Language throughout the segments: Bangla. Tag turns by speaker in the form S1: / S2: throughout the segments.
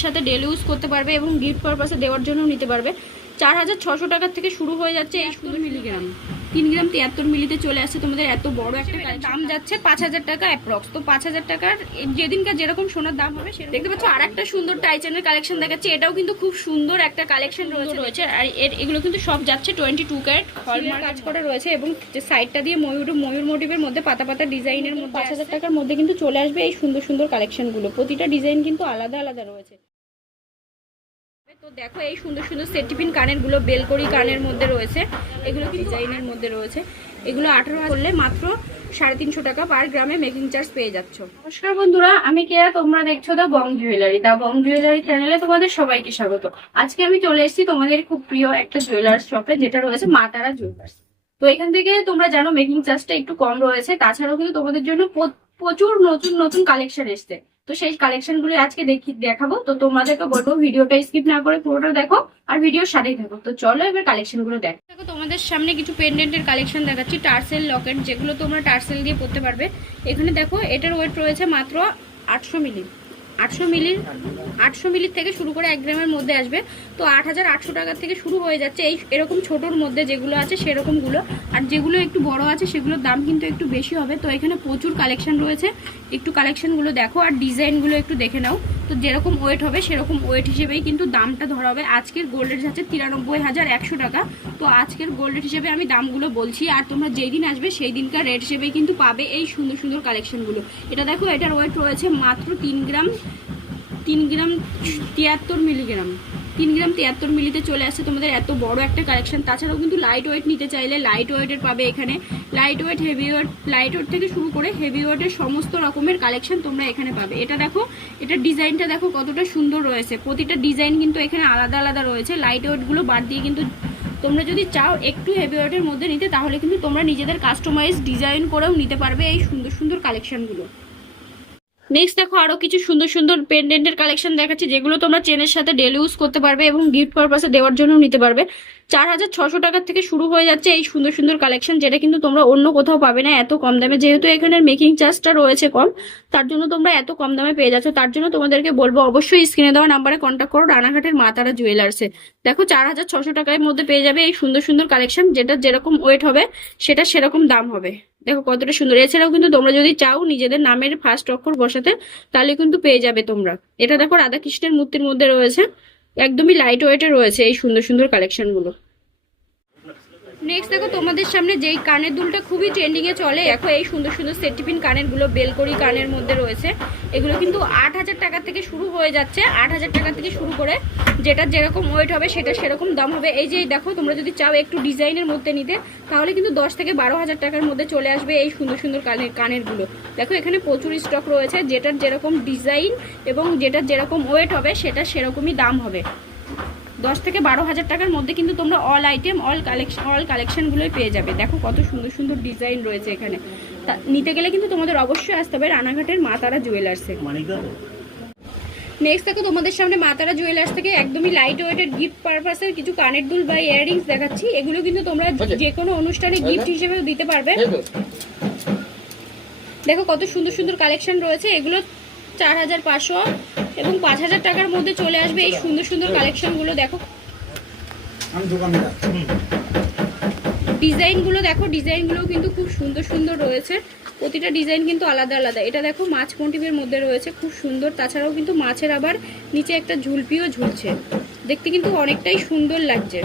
S1: সাথে ডেলি ইউজ করতে পারবে এবং গিফট পারপাসে দেওয়ার জন্য নিতে পারবে। চার হাজার ছশো টাকার থেকে শুরু হয়ে যাচ্ছে এই সুন্দর মিলিগ্রাম তিন গ্রাম তিয়াত্তর মিলিতে চলে আসছে তোমাদের এত বড় একটা দাম যাচ্ছে পাঁচ হাজার টাকা অ্যাপ্রক্স তো পাঁচ হাজার টাকার যেদিনকার যেরকম সোনার দাম হবে সেরকম- দেখতে পাচ্ছ আর একটা সুন্দর টাইচানের কালেকশন দেখাচ্ছে এটাও কিন্তু খুব সুন্দর একটা কালেকশন রয়েছে। রয়েছে আর এর এগুলো কিন্তু সব যাচ্ছে টোয়েন্টি টু ক্যারেট হলমার্ক কাজ করা রয়েছে এবং যে সাইডটা দিয়ে ময়ূর ময়ূর মোটিভের মধ্যে পাতা পাতা ডিজাইনের মধ্যে পাঁচ হাজার টাকার মধ্যে কিন্তু চলে আসবে এই সুন্দর সুন্দর কালেকশনগুলো প্রতিটা ডিজাইন কিন্তু আলাদা আলাদা রয়েছে। তো দেখো এই সুন্দর সুন্দর সেটিপিন কানেরগুলো বেলকড়ি কানের মধ্যে রয়েছে, এগুলো ডিজাইনের মধ্যে রয়েছে, এগুলো আঠারো করলে মাত্র সাড়ে তিনশো টাকা পার গ্রামে মেকিং চার্জ পেয়ে যাচ্ছ। নমস্কার বন্ধুরা, আমি কেয়া, তোমরা দেখছ দা বং জুয়েলারি দা বং জুয়েলারি চ্যানেলে তোমাদের সবাইকে স্বাগত। আজকে আমি চলে এসেছি তোমাদের খুব প্রিয় একটা জুয়েলার্স শপে যেটা রয়েছে মাতারা জুয়েলার্স তো এখান থেকে তোমরা জানো মেকিং চার্জটা একটু কম রয়েছে, তাছাড়াও কিন্তু তোমাদের জন্য প্রচুর নতুন নতুন কালেকশন এসছে। তো সেই কালেকশনগুলো আজকে দেখি, দেখাবো। তো তোমাদেরকে বলব, ভিডিওটা স্কিপ না করে পুরোটা দেখো আর ভিডিওর সাথেই থাকো। তো চলো এবার কালেকশনগুলো দেখো। দেখো তোমাদের সামনে কিছু পেন্ডেন্টের কালেকশন দেখাচ্ছি টার্সেল লকেট যেগুলো তোমরা টার্সেল দিয়ে পড়তে পারবে। এখানে দেখো, এটার ওয়েট রয়েছে মাত্র আটশো মিলি। আটশো মিলির আটশো মিলির থেকে শুরু করে এক গ্রামের মধ্যে আসবে। তো আট হাজার আটশো টাকার থেকে শুরু হয়ে যাচ্ছে এই এরকম ছোটোর মধ্যে যেগুলো আছে সেরকমগুলো। আর যেগুলো একটু বড় আছে, সেগুলোর দাম কিন্তু একটু বেশি হবে। তো এখানে প্রচুর কালেকশন রয়েছে। একটু কালেকশনগুলো দেখো আর ডিজাইনগুলো একটু দেখে নাও। তো যেরকম ওয়েট হবে সেরকম ওয়েট হিসেবেই কিন্তু দামটা ধরা হবে। আজকের গোল্ড রেট আছে তিরানব্বই হাজার একশো টাকা। তো আজকের গোল্ড রেট হিসেবে আমি দামগুলো বলছি আর তোমরা যেই দিন আসবে সেই দিনকার রেট হিসেবেই কিন্তু পাবে এই সুন্দর সুন্দর কালেকশনগুলো এটা দেখো, এটার ওয়েট রয়েছে মাত্র তিন গ্রাম তিন গ্রাম তিয়াত্তর মিলিগ্রাম তিন গ্রাম তিয়াত্তর মিলিতে চলে আসছে তোমাদের এত বড় একটা কালেকশন তাছাড়াও কিন্তু লাইট ওয়েট নিতে চাইলে লাইট ওয়েটের পাবে এখানে। Light weight heavy weight light weight থেকে শুরু করে হেভি ওয়েটের সমস্ত রকমের কালেকশন তোমরা এখানে পাবে। এটা দেখো, এটা ডিজাইনটা দেখো কতটা সুন্দর রয়েছে। প্রতিটা ডিজাইন কিন্তু এখানে আলাদা আলাদা রয়েছে। লাইট ওয়েটগুলো বাদ দিয়ে কিন্তু তোমরা যদি চাও একটু হেভি ওয়েটের মধ্যে নিতে, তাহলে কিন্তু তোমরা নিজেদের কাস্টমাইজ ডিজাইন করেও নিতে পারবে এই সুন্দর সুন্দর কালেকশনগুলো নেক্সট দেখো আরও কিছু সুন্দর সুন্দর পেন্ডেন্টের কালেকশন দেখাচ্ছি, যেগুলো তোমরা চেনের সাথে ডেলি ইউজ করতে পারবে এবং গিফট পারপাসে দেওয়ার জন্য নিতে পারবে। চার হাজার ছশো টাকার থেকে শুরু হয়ে যাচ্ছে এই সুন্দর সুন্দর কালেকশন যেটা কিন্তু তোমরা অন্য কোথাও পাবে না, এত কম দামে। যেহেতু এখানের মেকিং চার্জটা রয়েছে কম, তার জন্য তোমরা এত কম দামে পেয়ে যাচ্ছ। তার জন্য তোমাদেরকে বলব, অবশ্যই স্ক্রিনে দেওয়া নাম্বারে কন্ট্যাক্ট করো রানাঘাটের মাতারা জুয়েলার্সে দেখো, চার হাজার ছশো টাকার মধ্যে পেয়ে যাবে এই সুন্দর সুন্দর কালেকশন যেটা যেরকম ওয়েট হবে, সেটা সেরকম দাম হবে। দেখো কতটা সুন্দর। এছাড়াও কিন্তু তোমরা যদি চাও নিজেদের নামের ফার্স্ট অক্ষর বসাতে, তাহলে কিন্তু পেয়ে যাবে তোমরা। এটা দেখো রাধাকৃষ্ণের মূর্তির মধ্যে রয়েছে, একদমই লাইট ওয়েটে রয়েছে এই সুন্দর সুন্দর কালেকশনগুলো নেক্সট দেখো, তোমাদের সামনে যেই কানের দুলটা খুবই ট্রেন্ডিংয়ে চলে, দেখো এই সুন্দর সুন্দর সেটিপিন কানেরগুলো বেলকড়ি কানের মধ্যে রয়েছে। এগুলো কিন্তু আট হাজার টাকা থেকে শুরু হয়ে যাচ্ছে, আট হাজার টাকা থেকে শুরু করে যেটা যেরকম ওয়েট হবে সেটা সেরকম দাম হবে। এই যে দেখো, তোমরা যদি চাও একটু ডিজাইনের মধ্যে নিতে, তাহলে কিন্তু দশ থেকে বারো হাজার টাকার মধ্যে চলে আসবে এই সুন্দর সুন্দর কানের কানেরগুলো। দেখো, এখানে প্রচুর স্টক রয়েছে, যেটার যেরকম ডিজাইন এবং যেটার যেরকম ওয়েট হবে সেটা সেরকমই দাম হবে। দশ থেকে বারো হাজার টাকার মধ্যে কিন্তু তোমরা all item all collection all কালেকশনগুলোই পেয়ে যাবে। দেখো কত সুন্দর সুন্দর ডিজাইন রয়েছে এখানে। তা নিতে গেলে কিন্তু তোমাদের অবশ্যই আসতে হবে রানাঘাটের মাতারা জুয়েলার্সে নেক্সট দেখো তোমাদের সামনে মাতারা জুয়েলার্স থেকে একদমই লাইট ওয়েটের গিফট পারপাসের কিছু কানের দুল বা ইয়াররিংস দেখাচ্ছি। এগুলো কিন্তু তোমরা যে কোনো অনুষ্ঠানে গিফট হিসেবেও দিতে পারবে। দেখো কত সুন্দর সুন্দর কালেকশন রয়েছে। এগুলো চার হাজার পাঁচশো এবং পাঁচ হাজার টাকার মধ্যে চলে আসবে এই সুন্দর সুন্দর কালেকশনগুলো দেখো। ডিজাইনগুলো দেখো ডিজাইনগুলো কিন্তু খুব সুন্দর সুন্দর রয়েছে। প্রতিটা ডিজাইন কিন্তু আলাদা আলাদা। এটা দেখো মাছ মোটিভের মধ্যে রয়েছে খুব সুন্দর। তাছাড়াও কিন্তু মাছের আবার নিচে একটা ঝুলপিও ঝুলছে। দেখতে কিন্তু অনেকটাই সুন্দর লাগছে।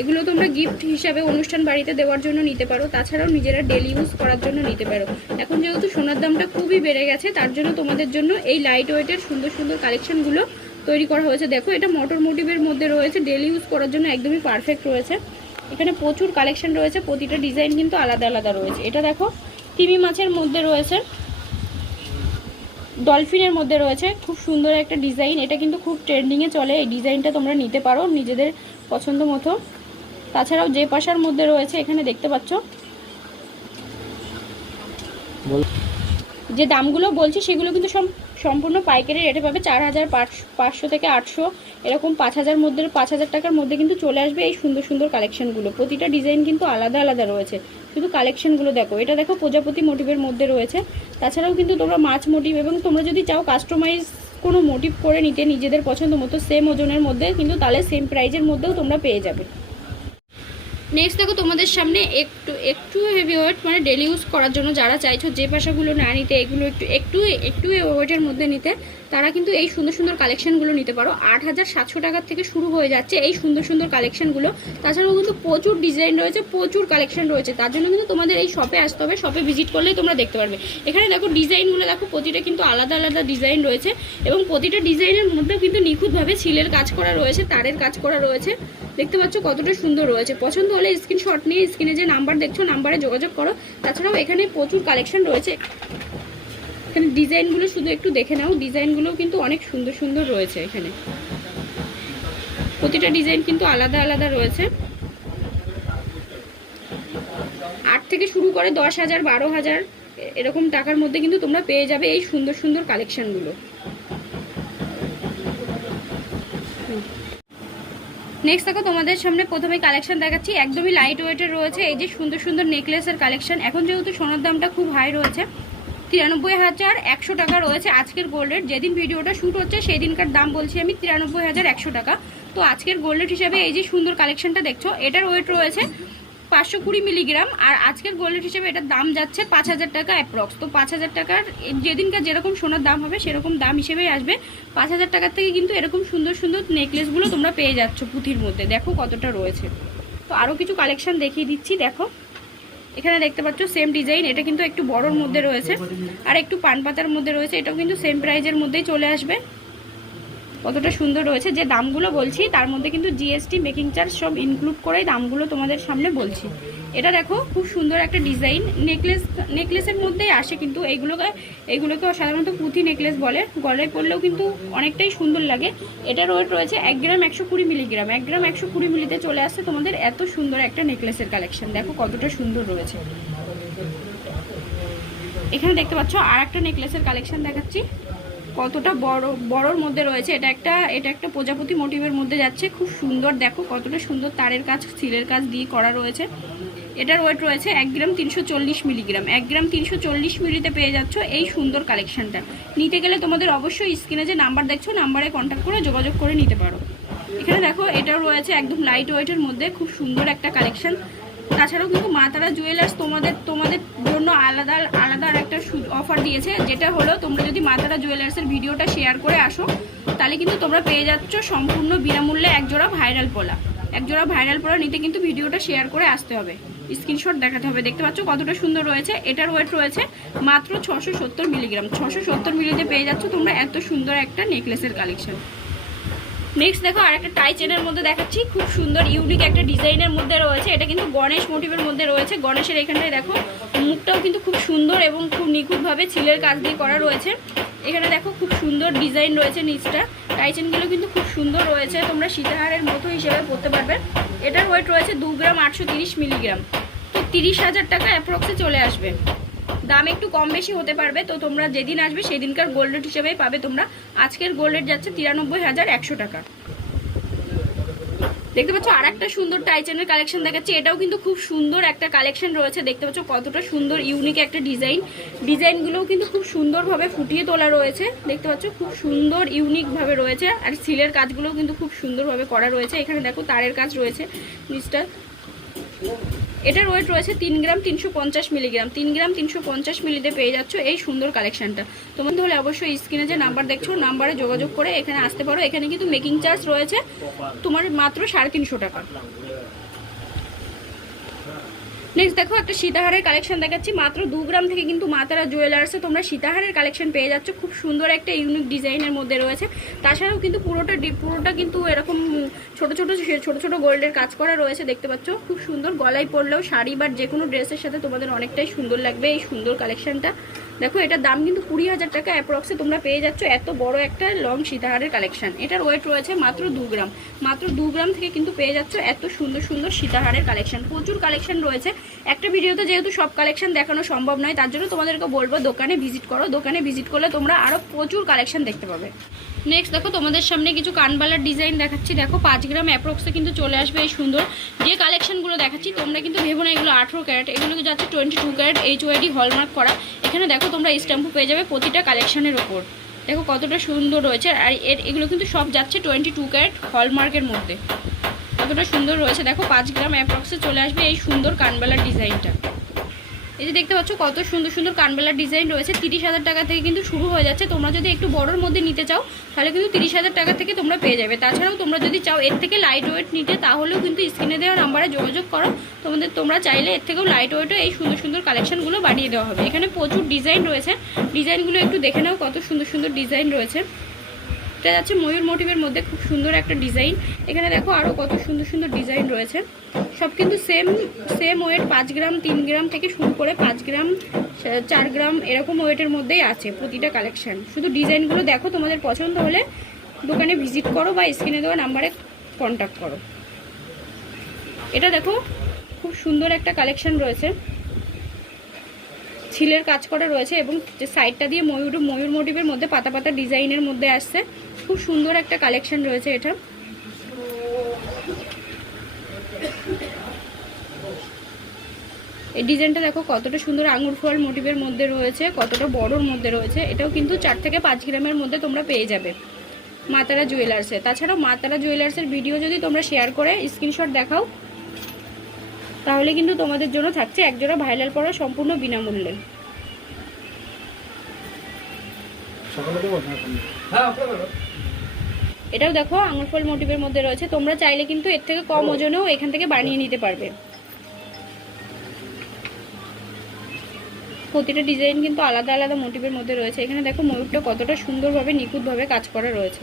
S1: এগুলো তোমরা গিফট হিসাবে অনুষ্ঠান বাড়িতে দেওয়ার জন্য নিতে পারো। তাছাড়াও নিজেরা ডেলি ইউজ করার জন্য নিতে পারো। এখন যেহেতু সোনার দামটা খুবই বেড়ে গেছে, তার জন্য তোমাদের জন্য এই লাইট ওয়েটের সুন্দর সুন্দর কালেকশনগুলো তৈরি করা হয়েছে। দেখো, এটা মোটর মোটিভের মধ্যে রয়েছে। ডেলি ইউজ করার জন্য একদমই পারফেক্ট রয়েছে। এখানে প্রচুর কালেকশন রয়েছে। প্রতিটা ডিজাইন কিন্তু আলাদা আলাদা রয়েছে। এটা দেখো, তিমি মাছের মধ্যে রয়েছে। ডলফিনের মধ্যে রয়েছে। খুব সুন্দর একটা ডিজাইন এটা কিন্তু খুব ট্রেন্ডিংয়ে চলে। এই ডিজাইনটা তোমরা নিতে পারো নিজেদের পছন্দ মতো। তাছাড়াও যে পাশার মধ্যে রয়েছে এখানে দেখতে পাচ্ছ। যে দামগুলো বলছি সেগুলো কিন্তু সম- সম্পূর্ণ পাইকারি রেটে পাবে চার হাজার পাঁচশো থেকে আটশো। এরকম পাঁচ হাজার মধ্যে পাঁচ হাজার টাকার মধ্যে কিন্তু চলে আসবে এই সুন্দর সুন্দর কালেকশনগুলো প্রতিটা ডিজাইন কিন্তু আলাদা আলাদা রয়েছে। শুধু কালেকশনগুলো দেখো। এটা দেখো প্রজাপতি মোটিভের মধ্যে রয়েছে। তাছাড়াও কিন্তু তোমরা মাছ মোটিভ এবং তোমরা যদি চাও কাস্টমাইজ কোনো মোটিভ করে নিতে নিজেদের পছন্দ মতো সেম ওজনের মধ্যে কিন্তু তাহলে সেম প্রাইজের মধ্যেও তোমরা পেয়ে যাবে। নেক্সট দেখো, তোমাদের সামনে একটু একটু হেভি ওয়েট মানে ডেলি ইউজ করার জন্য যারা চাইছো যে পাশাগুলো না নিতে, এগুলো একটু একটু একটু ওয়েটের মধ্যে নিতে, তারা কিন্তু এই সুন্দর সুন্দর কালেকশনগুলো নিতে পারো। আট হাজার সাতশো টাকার থেকে শুরু হয়ে যাচ্ছে এই সুন্দর সুন্দর কালেকশনগুলো তাছাড়াও কিন্তু প্রচুর ডিজাইন রয়েছে, প্রচুর কালেকশন রয়েছে। তার জন্য কিন্তু তোমাদের এই শপে আসতে হবে শপে ভিজিট করলেই তোমরা দেখতে পারবে। এখানে দেখো ডিজাইনগুলো দেখো, প্রতিটা কিন্তু আলাদা আলাদা ডিজাইন রয়েছে এবং প্রতিটা ডিজাইনের মধ্যেও কিন্তু নিখুঁতভাবে ছিলের কাজ করা রয়েছে, তারের কাজ করা রয়েছে। দেখতে পাচ্ছ কতটা সুন্দর রয়েছে। পছন্দ হলে স্ক্রিনশট নিয়ে স্ক্রিনে যে নাম্বার দেখছ নাম্বারে যোগাযোগ করো। তাছাড়াও এখানে প্রচুর কালেকশন রয়েছে। এখানে ডিজাইনগুলো শুধু একটু দেখে নাও। ডিজাইনগুলোও কিন্তু অনেক সুন্দর সুন্দর রয়েছে এখানে। প্রতিটা ডিজাইন কিন্তু আলাদা আলাদা রয়েছে। আট থেকে শুরু করে দশ হাজার, বারো হাজার এরকম টাকার মধ্যে কিন্তু তোমরা পেয়ে যাবে এই সুন্দর সুন্দর কালেকশনগুলো নেক্সট দেখো, তোমাদের সামনে প্রথমে কালেকশন দেখাচ্ছি। একদমই লাইট ওয়েটের রয়েছে। এই যে সুন্দর সুন্দর নেকলেসের কালেকশন এখন যেহেতু সোনার দামটা খুব হাই রয়েছে, তিরানব্বই হাজার একশো টাকা রয়েছে আজকের গোল্ড রেট যেদিন ভিডিওটা শ্যুট হচ্ছে সেই দিনকার দাম বলছি আমি তিরানব্বই হাজার একশো টাকা। তো আজকের গোল্ড রেট হিসাবে এই যে সুন্দর কালেকশনটা দেখছ, এটার ওয়েট রয়েছে পাঁচশো কুড়ি মিলিগ্রাম, আর আজকের গোল্ড হিসেবে এটার দাম যাচ্ছে পাঁচ হাজার টাকা অ্যাপ্রক্স তো পাঁচ হাজার টাকার যেদিনকার যেরকম সোনার দাম হবে, সেরকম দাম হিসেবেই আসবে। পাঁচ হাজার টাকার থেকে কিন্তু এরকম সুন্দর সুন্দর নেকলেসগুলো তোমরা পেয়ে যাচ্ছ পুঁথির মধ্যে। দেখো কতটা রয়েছে। তো আরও কিছু কালেকশন দেখিয়ে দিচ্ছি, দেখো। এখানে দেখতে পাচ্ছ সেম ডিজাইন এটা কিন্তু একটু বড়োর মধ্যে রয়েছে। আর একটু পান পাতার মধ্যে রয়েছে, এটাও কিন্তু সেম প্রাইজের মধ্যেই চলে আসবে। কতটা সুন্দর রয়েছে। যে দামগুলো বলছি, তার মধ্যে কিন্তু জিএসটি মেকিং চার্জ সব ইনক্লুড করেই দামগুলো তোমাদের সামনে বলছি। এটা দেখো, খুব সুন্দর একটা ডিজাইন নেকলেস নেকলেসের মধ্যেই আসে কিন্তু এইগুলোকে এইগুলোকে সাধারণত পুঁথি নেকলেস বলে। গলায় পরলেও কিন্তু অনেকটাই সুন্দর লাগে। এটা ওয়েট রয়েছে এক গ্রাম একশো কুড়ি মিলিগ্রাম এক গ্রাম একশো কুড়ি মিলিতে চলে আসছে তোমাদের এত সুন্দর একটা নেকলেসের কালেকশন দেখো কতটা সুন্দর রয়েছে। এখানে দেখতে পাচ্ছ আর একটা নেকলেসের কালেকশন দেখাচ্ছি। কতটা বড়, বড়র মধ্যে রয়েছে। এটা একটা এটা একটা প্রজাপতি মোটিভের মধ্যে যাচ্ছে। খুব সুন্দর, দেখো কতটা সুন্দর তারের কাজ সিলের কাজ দিয়ে করা রয়েছে। এটার ওয়েট রয়েছে এক গ্রাম তিনশো চল্লিশ মিলিগ্রাম। এক গ্রাম তিনশো চল্লিশ মিলিতে পেয়ে যাচ্ছ এই সুন্দর কালেকশনটা নিতে গেলে তোমাদের অবশ্যই স্ক্রিনে যে নাম্বার দেখছ, নাম্বারে কন্ট্যাক্ট করে যোগাযোগ করে নিতে পারো। এখানে দেখো এটাও রয়েছে একদম লাইট ওয়েটের মধ্যে খুব সুন্দর একটা কালেকশন তাছাড়াও কিন্তু মা তারা জুয়েলার্স তোমাদের তোমাদের জন্য আলাদা আলাদা একটা অফার দিয়েছে, যেটা হলো তোমরা যদি মা তারা জুয়েলার্সের ভিডিওটা শেয়ার করে আসো, তাহলে কিন্তু তোমরা পেয়ে যাচ্ছ সম্পূর্ণ বিনামূল্যে একজোড়া ভাইরাল পোলা। একজোড়া ভাইরাল পোলা নিতে কিন্তু ভিডিওটা শেয়ার করে আসতে হবে। স্ক্রিনশট দেখাতে হবে। দেখতে পাচ্ছ কতটা সুন্দর রয়েছে। এটার ওয়েট রয়েছে মাত্র ছশো মিলিগ্রাম ছশো সত্তর মিলিতে পেয়ে যাচ্ছ তোমরা এত সুন্দর একটা নেকলেসের কালেকশন নেক্সট দেখো আর একটা টাই চেনের মধ্যে দেখাচ্ছি। খুব সুন্দর ইউনিক একটা ডিজাইনের মধ্যে রয়েছে। এটা কিন্তু গণেশ মোটিভের মধ্যে রয়েছে। গণেশের এখানটায় দেখো, মুখটাও কিন্তু খুব সুন্দর এবং খুব নিখুঁতভাবে ছিলের কাজ দিয়ে করা রয়েছে। এখানে দেখো খুব সুন্দর ডিজাইন রয়েছে নিচটা। টাই চেনগুলো কিন্তু খুব সুন্দর রয়েছে। তোমরা সীতাহারের মতো হিসেবে পড়তে পারবে। এটার ওয়েট রয়েছে দু গ্রাম আটশো মিলিগ্রাম। তো তিরিশ হাজার টাকা অ্যাপ্রক্সে চলে আসবে। দাম একটু কম বেশি হতে পারবে। তো তোমরা যেদিন আসবে সেদিনকার গোল্ড রেট হিসেবেই পাবে। তোমরা আজকের গোল্ড রেট যাচ্ছে তিরানব্বই হাজার একশো টাকা। দেখতে পাচ্ছ আর একটা সুন্দর টাইচেনের কালেকশন দেখাচ্ছি। এটাও কিন্তু খুব সুন্দর একটা কালেকশন রয়েছে। দেখতে পাচ্ছ কতটা সুন্দর ইউনিক একটা ডিজাইন ডিজাইনগুলোও কিন্তু খুব সুন্দরভাবে ফুটিয়ে তোলা রয়েছে। দেখতে পাচ্ছ খুব সুন্দর ইউনিকভাবে রয়েছে। আর সিলের কাজগুলোও কিন্তু খুব সুন্দরভাবে করা রয়েছে। এখানে দেখো তারের কাজ রয়েছে নিচটা এটার ওয়েট রয়েছে তিন গ্রাম তিনশো পঞ্চাশ মিলিগ্রাম তিন গ্রাম তিনশো পঞ্চাশ মিলিতে পেয়ে যাচ্ছ এই সুন্দর কালেকশনটা তোমার হলে অবশ্যই স্ক্রিনে যে নাম্বার দেখছ নাম্বারে যোগাযোগ করে এখানে আসতে পারো। এখানে কিন্তু মেকিং চার্জ রয়েছে তোমার মাত্র সাড়ে তিনশো টাকা। নেক্সট দেখো, একটা সীতাহারের কালেকশন দেখাচ্ছি। মাত্র দু গ্রাম থেকে কিন্তু মাতারা জুয়েলার্সে তোমরা সীতাহারের কালেকশন পেয়ে যাচ্ছ। খুব সুন্দর একটা ইউনিক ডিজাইনের মধ্যে রয়েছে। তাছাড়াও কিন্তু পুরোটা পুরোটা কিন্তু এরকম ছোট ছোট ছোট ছোট গোল্ডের কাজ করা রয়েছে, দেখতে পাচ্ছ। খুব সুন্দর গলায় পরলেও শাড়ি বা যে কোনো ড্রেসের সাথে তোমাদের অনেকটাই সুন্দর লাগবে এই সুন্দর কালেকশনটা দেখো, এটার দাম কিন্তু কুড়ি হাজার টাকা অ্যাপ্রক্সে তোমরা পেয়ে যাচ্ছ এত বড় একটা লং সীতাহারের কালেকশান এটার ওয়েট রয়েছে মাত্র দু গ্রাম। মাত্র দু গ্রাম থেকে কিন্তু পেয়ে যাচ্ছ এত সুন্দর সুন্দর সীতাহারের কালেকশান প্রচুর কালেকশান রয়েছে। একটা ভিডিওতে যেহেতু সব কালেকশান দেখানো সম্ভব নয়, তার জন্য তোমাদেরকে বলব দোকানে ভিজিট করো। দোকানে ভিজিট করলে তোমরা আরও প্রচুর কালেকশান দেখতে পাবে। নেক্সট দেখো তোমাদের সামনে কিছু কানবালার ডিজাইন দেখাচ্ছি। দেখো, পাঁচ গ্রাম অ্যাপ্রক্সে কিন্তু চলে আসবে এই সুন্দর। যে কালেকশনগুলো দেখাচ্ছি, তোমরা কিন্তু ভেবো না এগুলো আঠেরো ক্যারেট এগুলো যাচ্ছে twenty two carat H UID hallmark করা। এখানে দেখো তোমরা স্ট্যাম্পও পেয়ে যাবে প্রতিটা কালেকশনের ওপর দেখো কতটা সুন্দর রয়েছে, আর এর, এগুলো কিন্তু সব যাচ্ছে টোয়েন্টি টু ক্যারেট হলমার্কের মধ্যে। কতটা সুন্দর রয়েছে। দেখো পাঁচ গ্রাম অ্যাপ্রক্সে চলে আসবে এই সুন্দর কানবেলার ডিজাইনটা এই যে দেখতে পাচ্ছ কত সুন্দর সুন্দর কানবেলার ডিজাইন রয়েছে। তিরিশ হাজার টাকা থেকে কিন্তু শুরু হয়ে যাচ্ছে। তোমরা যদি একটু বড়োর মধ্যে নিতে চাও, তাহলে কিন্তু তিরিশ হাজার টাকা থেকে তোমরা পেয়ে যাবে। তাছাড়াও তোমরা যদি চাও এর থেকে লাইট ওয়েট নিতে, তাহলেও কিন্তু স্ক্রিনে দেওয়া নাম্বারে যোগাযোগ করো। তোমাদের, তোমরা চাইলে এর থেকেও লাইট ওয়েটও এই সুন্দর সুন্দর কালেকশনগুলো বাড়িয়ে দেওয়া হবে। এখানে প্রচুর ডিজাইন রয়েছে। ডিজাইনগুলো একটু দেখে নাও কত সুন্দর সুন্দর ডিজাইন রয়েছে। এটা যাচ্ছে। ময়ূর মোটিভের মধ্যে খুব সুন্দর একটা ডিজাইন এখানে দেখো আরও কত সুন্দর সুন্দর ডিজাইন রয়েছে। সব কিন্তু সেম সেম ওয়েট পাঁচ গ্রাম, তিন গ্রাম থেকে শুরু করে পাঁচ গ্রাম চার গ্রাম এরকম ওয়েটের মধ্যেই আছে প্রতিটা কালেকশন শুধু ডিজাইনগুলো দেখো, তোমাদের পছন্দ হলে দোকানে ভিজিট করো বা স্ক্রিনে দেওয়া নাম্বারে কন্ট্যাক্ট করো। এটা দেখো, খুব সুন্দর একটা কালেকশন রয়েছে। ছিলের কাজ করা রয়েছে এবং সাইডটা দিয়ে ময়ূর ময়ূর মোটিভের মধ্যে পাতা পাতা ডিজাইনের মধ্যে আসছে। খুব সুন্দর একটা কালেকশন রয়েছে এটা এই ডিজাইনটা দেখো কতটা সুন্দর আঙুর ফল মোটিভের মধ্যে রয়েছে কতটা বড়োর মধ্যে রয়েছে এটাও কিন্তু চার থেকে পাঁচ গ্রামের মধ্যে তোমরা পেয়ে যাবে মাতারা জুয়েলার্সে তাছাড়াও মাতারা জুয়েলার্সের ভিডিও যদি তোমরা শেয়ার করে স্ক্রিনশট দেখাও তাহলে কিন্তু তোমাদের জন্য থাকছে একজোড়া ভাইরাল পড়া সম্পূর্ণ বিনামূল্যে?
S2: হ্যাঁ।
S1: এটাও দেখো আঙুর ফল মোটিভের মধ্যে রয়েছে। তোমরা চাইলে কিন্তু এর থেকে কম ওজনেও এখান থেকে বানিয়ে নিতে পারবে। প্রতিটা ডিজাইন কিন্তু আলাদা আলাদা মোটিভের মধ্যে রয়েছে। এখানে দেখো ময়ূরটা কতটা সুন্দরভাবে নিখুঁতভাবে কাজ করা রয়েছে।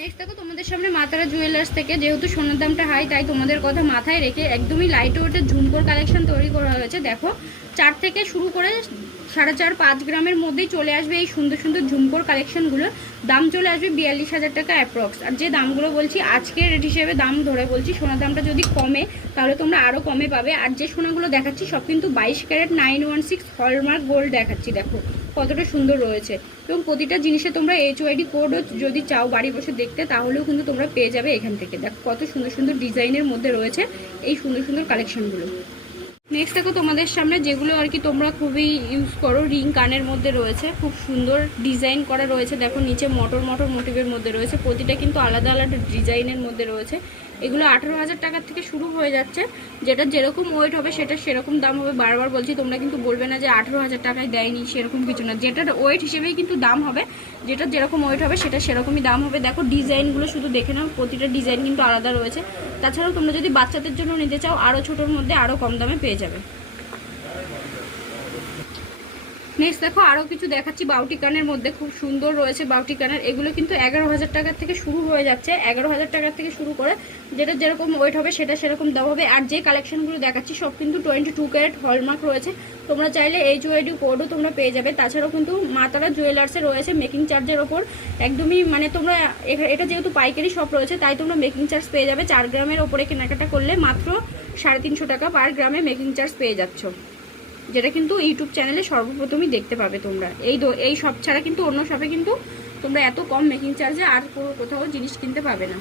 S1: নেক্সট দেখো তোমাদের সামনে মাতারা জুয়েলার্স থেকে যেহেতু সোনার দামটা হাই তাই তোমাদের কথা মাথায় রেখে একদমই লাইট ওয়েটের ঝুমকোর কালেকশন তৈরি করা হয়েছে। দেখো চার থেকে শুরু করে সাড়ে চার, পাঁচ গ্রামের মধ্যেই চলে আসবে এই সুন্দর সুন্দর ঝুমকোর কালেকশনগুলোর দাম চলে আসবে বিয়াল্লিশ হাজার টাকা অ্যাপ্রক্স আর যে দামগুলো বলছি আজকের রেট হিসেবে দাম ধরে বলছি, সোনার দামটা যদি কমে, তাহলে তোমরা আরও কমে পাবে। আর যে সোনাগুলো দেখাচ্ছি, সব কিন্তু বাইশ carat nine one six hallmark gold দেখাচ্ছি, দেখো কতটা সুন্দর রয়েছে। এবং প্রতিটা জিনিসে তোমরা এইচ ওয়াইডি কোডও যদি চাও বাড়ি বসে দেখতে, তাহলেও কিন্তু তোমরা পেয়ে যাবে এখান থেকে। দেখো কত সুন্দর সুন্দর ডিজাইনের মধ্যে রয়েছে এই সুন্দর সুন্দর কালেকশনগুলো নেক্সট দেখো তোমাদের সামনে যেগুলো আর কি তোমরা খুবই ইউজ করো রিং কানের মধ্যে রয়েছে, খুব সুন্দর ডিজাইন করা রয়েছে। দেখো নিচে মোটর মোটর মোটিভের মধ্যে রয়েছে, প্রতিটা কিন্তু আলাদা আলাদা ডিজাইনের মধ্যে রয়েছে। এগুলো আঠেরো হাজার টাকার থেকে শুরু হয়ে যাচ্ছে। যেটা যেরকম ওয়েট হবে, সেটা সেরকম দাম হবে। বারবার বলছি, তোমরা কিন্তু বলবে না যে আঠেরো হাজার টাকায় দেয়নি, সেরকম কিছু না। যেটার ওয়েট হিসেবেই কিন্তু দাম হবে, যেটা যেরকম ওয়েট হবে, সেটা সেরকমই দাম হবে। দেখো, ডিজাইনগুলো শুধু দেখে নাও, প্রতিটা ডিজাইন কিন্তু আলাদা রয়েছে। তাছাড়াও তোমরা যদি বাচ্চাদের জন্য নিতে চাও আরও ছোটোর মধ্যে আরও কম দামে পেয়ে যাবে। নেক্সট দেখো আরও কিছু দেখাচ্ছি বাউটি কানের মধ্যে। খুব সুন্দর রয়েছে বাউটি কানের। এগুলো কিন্তু এগারো হাজার টাকার থেকে শুরু হয়ে যাচ্ছে। এগারো হাজার টাকার থেকে শুরু করে যেটা যেরকম ওয়েট হবে সেটা সেরকম দেওয়া হবে। আর যে কালেকশনগুলো দেখাচ্ছি, সব কিন্তু টোয়েন্টি টু ক্যারেট হলমার্ক রয়েছে। তোমরা চাইলে এইচ ওয়াইডি কোডও তোমরা পেয়ে যাবে। তাছাড়াও কিন্তু মাতারা জুয়েলার্সে রয়েছে মেকিং চার্জের ওপর। একদমই মানে তোমরা এটা যেহেতু পাইকারি শপ রয়েছে, তাই তোমরা মেকিং চার্জ পেয়ে যাবে। চার গ্রামের ওপরে কেনাকাটা করলে মাত্র সাড়ে তিনশো টাকা পার গ্রামে মেকিং চার্জ পেয়ে যাচ্ছ। যেটা কিন্তু ইউটিউব চ্যানেলে সর্বপ্রথমই দেখতে পাবে তোমরা। এই এই শপ ছাড়া কিন্তু অন্য শপে কিন্তু তোমরা এত কম মেকিং চার্জে আর কোনো কোথাও জিনিস কিনতে পাবে না।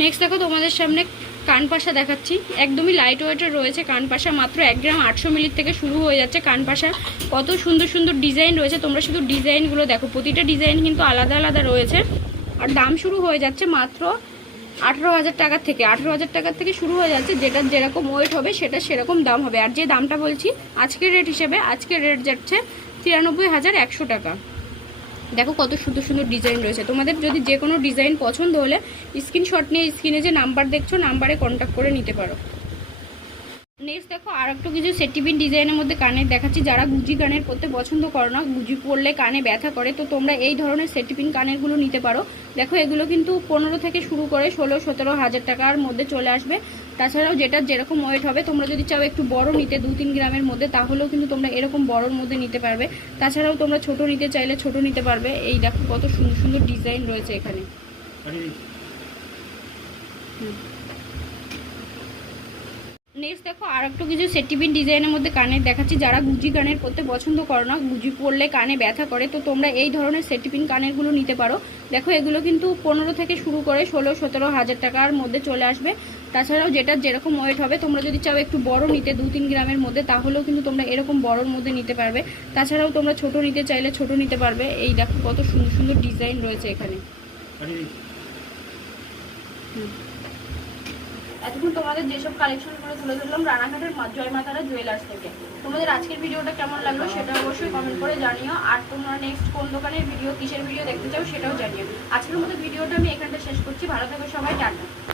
S1: নেক্সট দেখো তোমাদের সামনে কানপাশা দেখাচ্ছি। একদমই লাইট ওয়েটের রয়েছে কানপাশা, মাত্র এক গ্রাম আটশো মিলির থেকে শুরু হয়ে যাচ্ছে কানপাশা। কত সুন্দর সুন্দর ডিজাইন রয়েছে, তোমরা শুধু ডিজাইনগুলো দেখো। প্রতিটা ডিজাইন কিন্তু আলাদা আলাদা রয়েছে। আর দাম শুরু হয়ে যাচ্ছে মাত্র আঠেরো হাজার টাকার থেকে, আঠেরো হাজার টাকার থেকে শুরু হয়ে যাচ্ছে, যেটা যেরকম ওয়েট হবে, সেটা সেরকম দাম হবে। আর যে দামটা বলছি, আজকের রেট হিসেবে, আজকের রেট যাচ্ছে তিরানব্বই হাজার একশো টাকা। দেখো কত সুন্দর সুন্দর ডিজাইন রয়েছে। তোমাদের যদি যে কোনো ডিজাইন পছন্দ হলে স্ক্রিনশট নিয়ে স্ক্রিনে যে নাম্বার দেখছ নাম্বারে কন্ট্যাক্ট করে নিতে পারো। নেক্সট দেখো আর একটু কিছু সেটিবিন ডিজাইনের মধ্যে কানের দেখাচ্ছি। যারা গুজি কানের পরতে পছন্দ করো না গুজি পরলে কানে ব্যথা করে তো তোমরা এই ধরনের সেটিপিন কানেরগুলো নিতে পারো। দেখো এগুলো কিন্তু পনেরো থেকে শুরু করে ষোলো সতেরো হাজার টাকার মধ্যে চলে আসবে। তাছাড়াও যেটা যেরকম ওয়েট হবে তোমরা যদি চাও একটু বড় নিতে দু তিন গ্রামের মধ্যে তাহলেও কিন্তু তোমরা এরকম বড়র মধ্যে নিতে পারবে। তাছাড়াও তোমরা ছোট নিতে চাইলে ছোট নিতে পারবে। এই দেখো কত সুন্দর সুন্দর ডিজাইন রয়েছে এখানে। নেক্সট দেখো আর একটু কিছু সেটিপিন ডিজাইনের মধ্যে কানের দেখাচ্ছি। যারা গুজি কানের পরতে পছন্দ করো না গুজি পরলে কানে ব্যথা করে তো তোমরা এই ধরনের সেটিপিন কানেরগুলো নিতে পারো। দেখো এগুলো কিন্তু পনেরো থেকে শুরু করে ষোলো সতেরো হাজার টাকার মধ্যে চলে আসবে। তাছাড়াও যেটা যেরকম ওয়েট হবে তোমরা যদি চাও একটু বড় নিতে দু তিন গ্রামের মধ্যে তাহলেও কিন্তু তোমরা এরকম বড়র মধ্যে নিতে পারবে। তাছাড়াও তোমরা ছোট নিতে চাইলে ছোট নিতে পারবে। এই দেখো কত সুন্দর সুন্দর ডিজাইন রয়েছে এখানে। এতক্ষণ তোমাদের যেসব কালেকশন কালেকশনগুলো তুলে ধরলাম, রানাঘাটের জয় মাতারা জুয়েলার্স থেকে। তোমাদের আজকের ভিডিওটা কেমন লাগল সেটা অবশ্যই কমেন্ট করে জানিও। আর তোমরা নেক্সট কোন দোকানের ভিডিও কিসের ভিডিও দেখতে চাও সেটাও জানিও। আজকের মতো ভিডিওটা আমি এখানটা শেষ করছি। ভালো থাকো সবাই, টাটা।